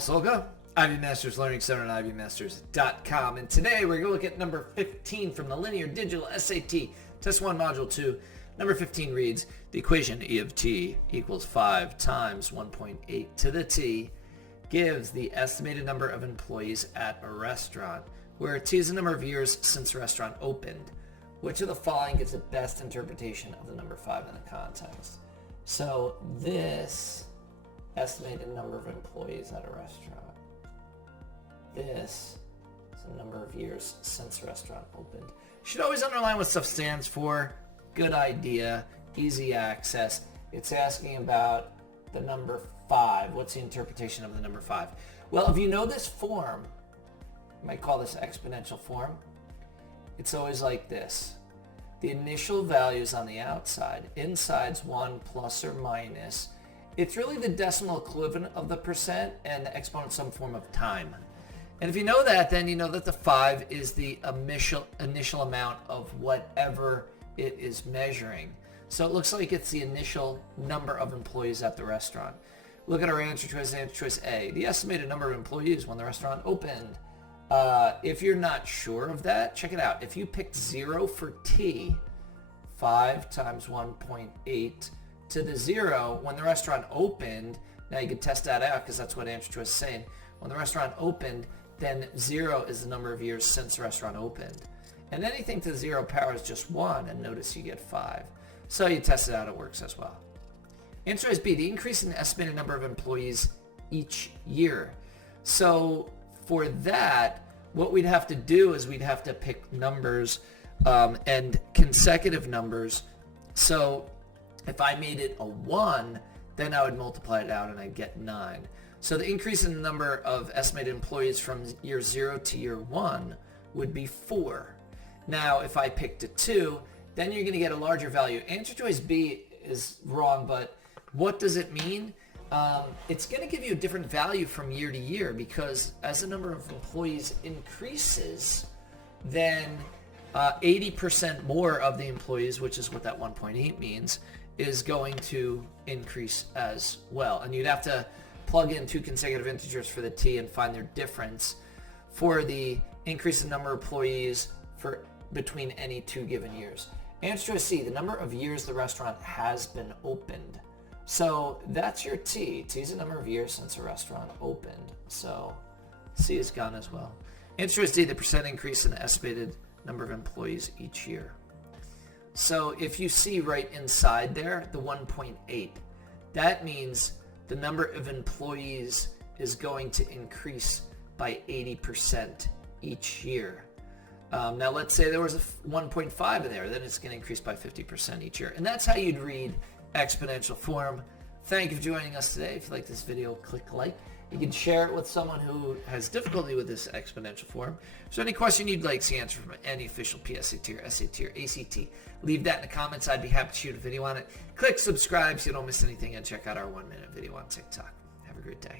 Solga, Ivy Masters Learning Center and ivymasters.com. And today we're going to look at number 15 from the Linear Digital SAT, Test 1, Module 2. Number 15 reads, the equation E of t equals 5 times 1.8 to the t gives the estimated number of employees at a restaurant, where t is the number of years since the restaurant opened. Which of the following gives the best interpretation of the number 5 in the context? So this estimated number of employees at a restaurant. This is the number of years since the restaurant opened. You should always underline what stuff stands for. Good idea, easy access. It's asking about the number 5. What's the interpretation of the number 5? Well, if you know this form, you might call this exponential form. It's always like this. The initial values on the outside, inside's 1 plus or minus. It's really the decimal equivalent of the percent, and the exponent some form of time. And if you know that, then you know that the 5 is the initial amount of whatever it is measuring. So it looks like it's the initial number of employees at the restaurant. Look at our answer choice A. The estimated number of employees when the restaurant opened. If you're not sure of that, check it out. If you picked 0 for t, 5 times 1.8 to the 0, when the restaurant opened, now you can test that out because that's what answer choice is saying. When the restaurant opened, then 0 is the number of years since the restaurant opened. And anything to the 0 power is just 1, and notice you get 5. So you test it out, it works as well. Answer choice B, the increase in the estimated number of employees each year. So for that, what we'd have to do is we'd have to pick numbers and consecutive numbers. So if I made it a 1, then I would multiply it out and I'd get 9. So the increase in the number of estimated employees from year 0 to year 1 would be 4. Now, if I picked a 2, then you're going to get a larger value. Answer choice B is wrong, but what does it mean? It's going to give you a different value from year to year, because as the number of employees increases, then 80% more of the employees, which is what that 1.8 means, is going to increase as well. And you'd have to plug in 2 consecutive integers for the t and find their difference for the increase in number of employees for between any 2 given years. Answer choice C, the number of years the restaurant has been opened. So that's your t. T is the number of years since a restaurant opened. So C is gone as well. Answer choice D, the percent increase in the estimated number of employees each year. So if you see right inside there, the 1.8, that means the number of employees is going to increase by 80% each year. Now let's say there was a 1.5 in there, then it's going to increase by 50% each year. And that's how you'd read exponential form. Thank you for joining us today. If you like this video, click like. You can share it with someone who has difficulty with this exponential form. If there's any question you'd like to see answered from any official PSAT or SAT or ACT, leave that in the comments. I'd be happy to shoot a video on it. Click subscribe so you don't miss anything, and check out our 1-minute video on TikTok. Have a great day.